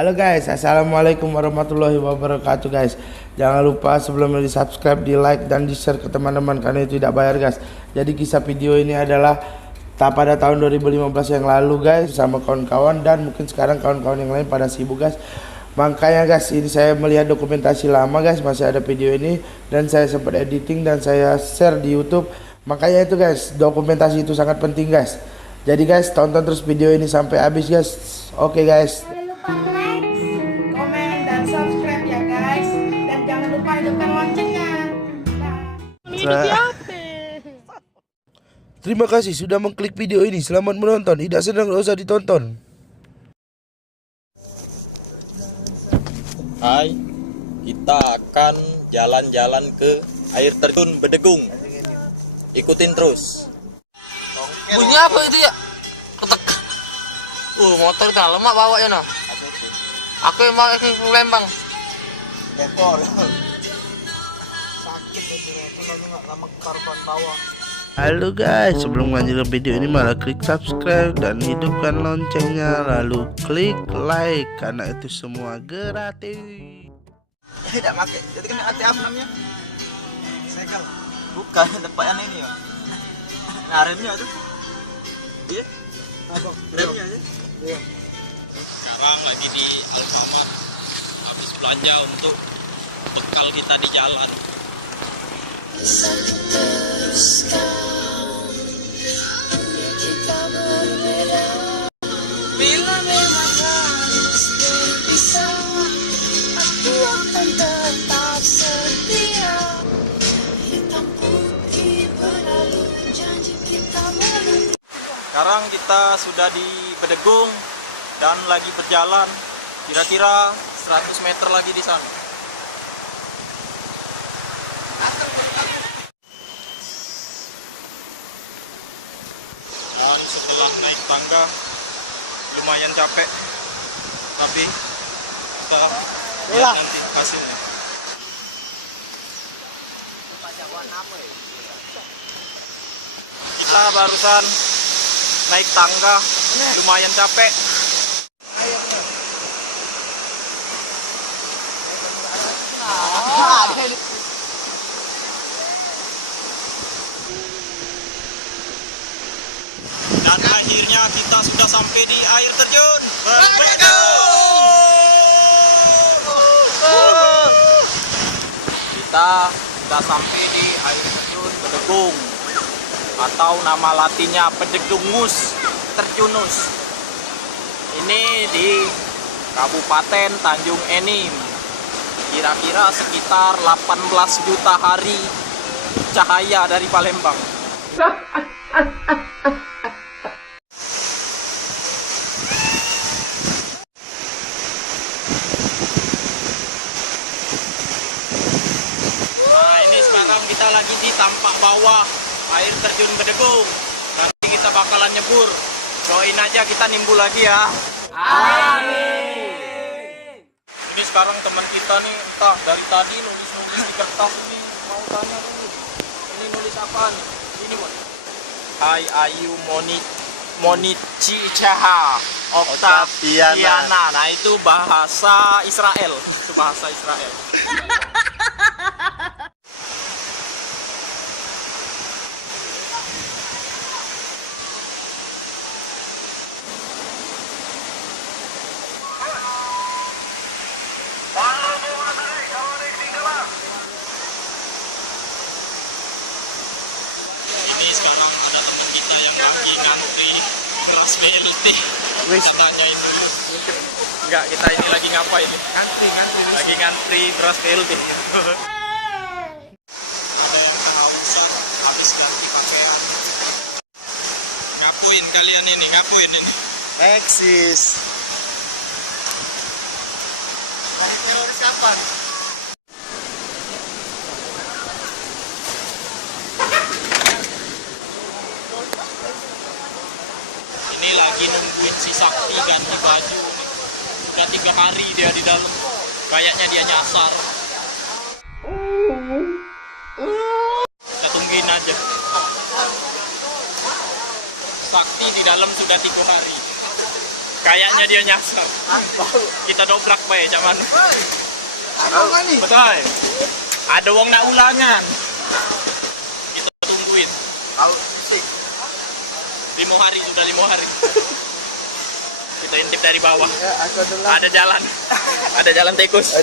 Halo guys, assalamualaikum warahmatullahi wabarakatuh guys. Jangan lupa sebelum di subscribe, di like dan di share ke teman-teman karena itu tidak bayar guys. Jadi kisah video ini adalah pada tahun 2015 yang lalu guys, sama kawan-kawan, dan mungkin sekarang kawan-kawan yang lain pada sibuk guys. Makanya guys, ini saya melihat dokumentasi lama guys, masih ada video ini dan saya sempat editing dan saya share di YouTube. Makanya itu guys, dokumentasi itu sangat penting guys. Jadi guys, tonton terus video ini sampai habis guys. Oke guys. Jangan lupa like, komen, dan subscribe ya guys. Dan jangan lupa hidupkan loncengnya. Terima kasih sudah mengklik video ini. Selamat menonton. Tidak senang gak usah ditonton. Hai, kita akan jalan-jalan ke air terjun Bedegung. Ikutin terus. Bunyi apa itu ya? Ketek. Motor kita lemak bawa ya no. Aku yang mau ke Lembang. Dekor. Sakit itu nggak lama karuan bawah. Halo guys, sebelum lanjut ke video ini malah klik subscribe dan hidupkan loncengnya, lalu klik like karena itu semua gratis. Tidak pakai. Jadi kan hati apa namanya? Segel. Bukan tempatnya ini ya. Nah, remnya tuh. Iya. Remnya aja. Iya. Sekarang lagi di Alfamart, habis belanja untuk bekal kita di jalan. Bila memang harus berpisah, aku akan tetap setia. Hitam putih berlalu, janji kita berlalu. Sekarang kita sudah di Bedegung dan lagi berjalan. Kira-kira 100 meter lagi di sana. Dan setelah naik tangga lumayan capek, tapi kita lihat nanti hasilnya. Kita barusan naik tangga lumayan capek. Dan akhirnya kita sudah sampai di air terjun Bedegung. Kita sudah sampai di air terjun Bedegung, atau nama latinnya Bedegungmus Terjunus. Ini di Kabupaten Tanjung Enim. Kira-kira sekitar 18 juta hari cahaya dari Palembang. Nah, ini sekarang kita lagi di tampak bawah air terjun Bedegung. Nanti kita bakalan nyebur. Doain aja kita nimbul lagi ya. Amin. Ini sekarang teman kita nih entah dari tadi nulis-nulis di kertas ini, mau tanya dulu. Ini nulis apaan? Ini Mon. Hai Ayu Monici Caha Oktaviana. Nah, itu bahasa Israel. Itu bahasa Israel. Ini sekarang ada teman kita yang lagi ngantri beras BLT. Kita tanyain dulu. Enggak, kita ini lagi ngapain ini? Lagi ngantri beras BLT. Ada yang kehausan habis ganti pakaian. Ngapain kalian ini? Ngapain ini? Eksis. Dari teroris kapan? Ini lagi nungguin si Sakti ganti baju. Udah 3 hari dia di dalam. Kayaknya dia nyasar. Kita tungguin aja. Sakti di dalam sudah 3 hari. Kayaknya dia nyasar. Kita dobrak bae zaman. Betul. Ada wong nak ulangan. Kita tungguin. 5 hari sudah 5 hari. Kita intip dari bawah. Ada jalan. Ada jalan tikus.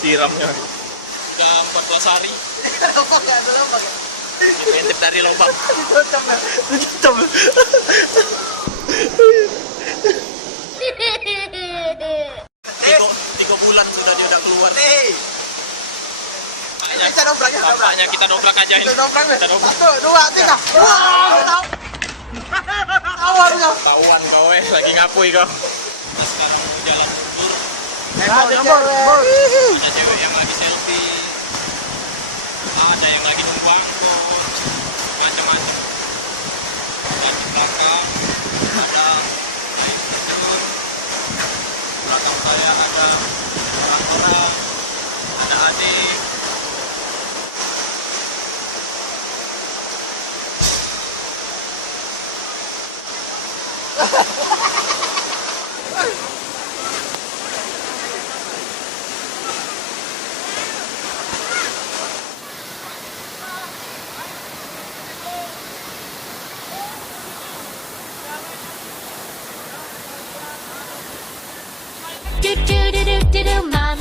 Siramnya. Sudah 14 hari. Kita intip dari lubang. 3 bulan sudah dia udah keluar. Bapaknya kita dobrak aja ini. Kita dobrak. 1, 2, 3. Tawan kau lagi ngapui kau. Nah, sekarang mau jalan mundur. Ada cewek yang lagi selfie. Ada yang lagi nunggu angkot. Macam-macam. Dan di belakang ada air terjun. Belakang saya ada orang-orang. Ada adik. Man.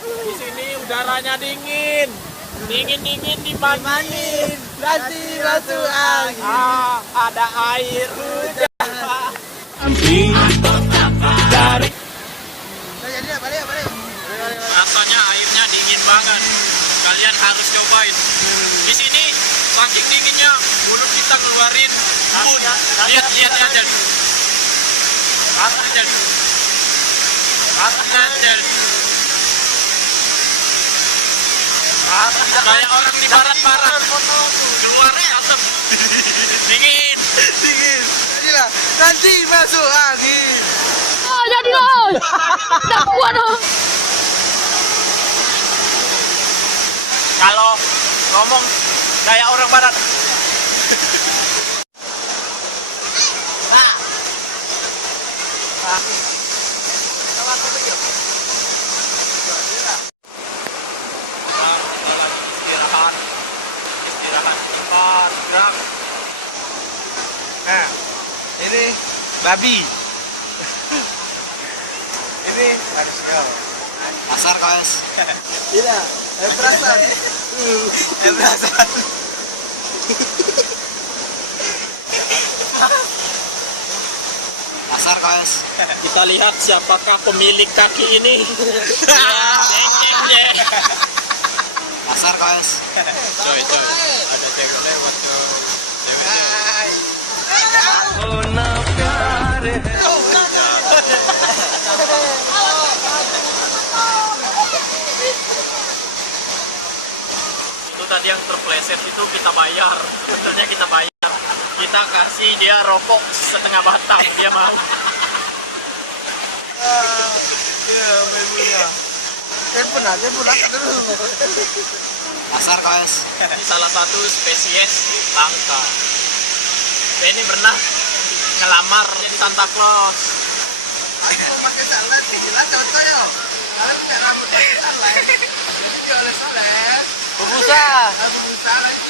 Di sini udaranya dingin. Dingin di manin. Nanti masuk angin. Ada air hujan. Balik. Rasanya airnya dingin banget. Kalian harus cobain. Di sini saking dinginnya mulut kita keluarin embun. Lihat aja. Kayak orang di barat-barat. Keluarnya asap. Dingin. Inilah, nanti masuk angin. Oh, jadi loh. Tak kuat loh. Kalau ngomong kayak orang barat. Istirahat 4 jam. Nah, ini babi. Ini manusia. Asar guys. Iya, perasaan. Perasaan. Asar guys. Kita lihat siapakah pemilik kaki ini. Cengengnya. Asar guys. Coy. Ada cewek lewat coy. Itu tadi yang terpleset itu kita bayar. Sebetulnya kita bayar. Kita kasih dia rokok setengah batang, dia mau. Telepon dulu. Asar guys. Ini salah satu spesies langka. Ini pernah ngelamar jadi Santa Claus. Aku pakai salad, jelas contoh ya. Kalau tidak rambut pakai salad, ini oleh salad. Bubusa. Bubusa lagi.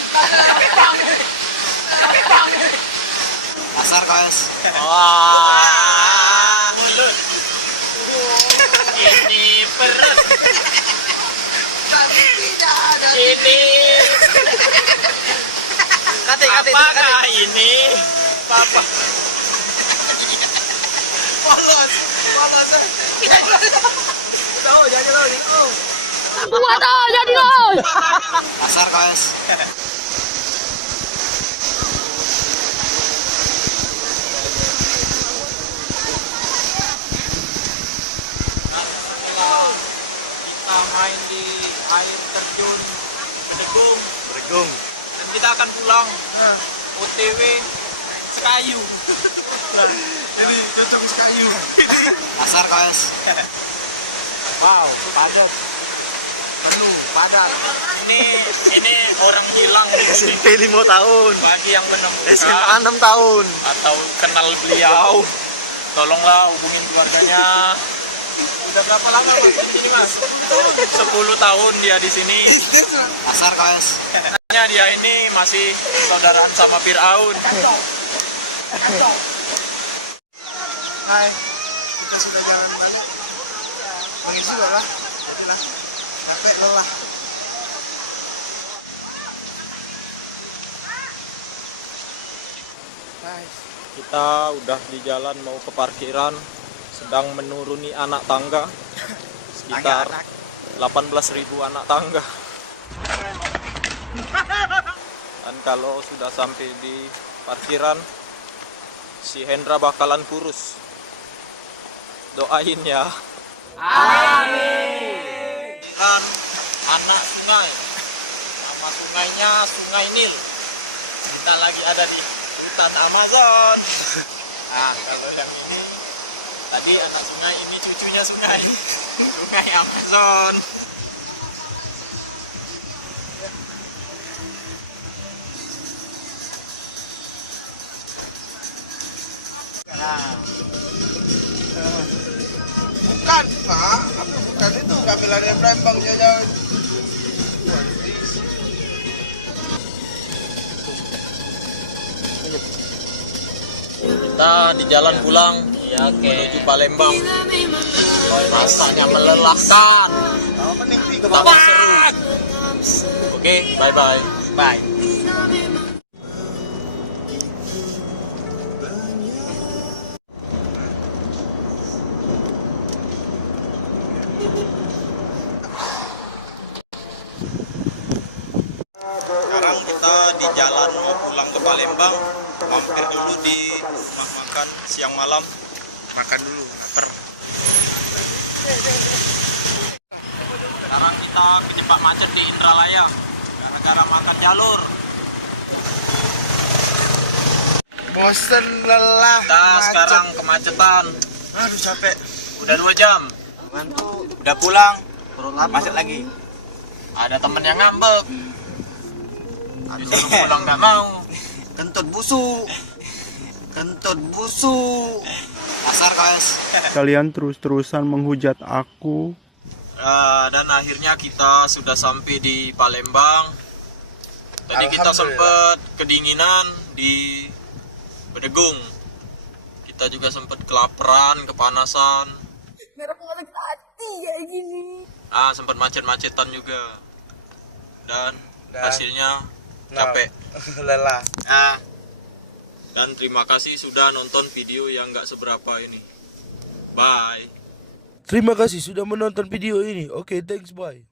Asar guys. Wah, mulut. Ini perut. Tapi tidak ada. Ini. Apakah ini? Papa. Polos. Tahu jadi lo itu. Kuat oh, jadi loh. Asar guys. Kita main di air terjun Bedegung. Dan kita akan pulang. OTW Sekayu. Jadi cocok sekali. Asar guys. Wow, padat. penuh padat. Ini orang hilang SMP 5 tahun. bagi yang menemukan SMA 6 tahun. atau kenal beliau, tolonglah hubungin keluarganya. Udah berapa lama Mas di sini Mas? 10 tahun dia di sini. Asar KS. Katanya dia ini masih saudaraan sama Fir'aun. Hai, kita sudah jalan balik. Mengisi juga lah, jadilah capek lelah. Guys, Kita udah di jalan mau ke parkiran, sedang menuruni anak tangga. Sekitar 18.000 anak tangga. Dan kalau sudah sampai di parkiran, si Hendra bakalan kurus. Doain ya. Amin. Kan anak sungai. Nama sungainya Sungai Nil. Kita lagi ada di hutan Amazon. Nah, kalau yang ini tadi anak sungai, ini cucunya sungai. Sungai Amazon. bukan Pak, apa bukan itu kami lari Palembang jauh-jauh. Kita di jalan pulang menuju Palembang. Rasanya melelahkan. Tapi seru. Oke, bye-bye. Bye. Sekarang kita di jalan mau pulang ke Palembang, mampir dulu di rumah makan siang malam. Makan dulu, lapar. Sekarang kita kejebak macet di Indralaya gara-gara makan jalur. Bosen, lelah, Kita macet. sekarang kemacetan. Aduh capek. Udah 2 jam. Ngantuk. Udah pulang. Macet lagi. Ada temen yang ngambek. Disuruh pulang nggak mau. Kentut busuk. Kentut busuk. Asar KS. Kalian terus-terusan menghujat aku. Dan akhirnya kita sudah sampai di Palembang. Tadi kita sempat kedinginan di Bedegung. Kita juga sempat kelaparan, kepanasan. Sempat macet-macetan juga. Dan hasilnya capek. Lelah. Dan terima kasih sudah nonton video yang nggak seberapa ini. Bye. Terima kasih sudah menonton video ini. Oke, thanks, bye.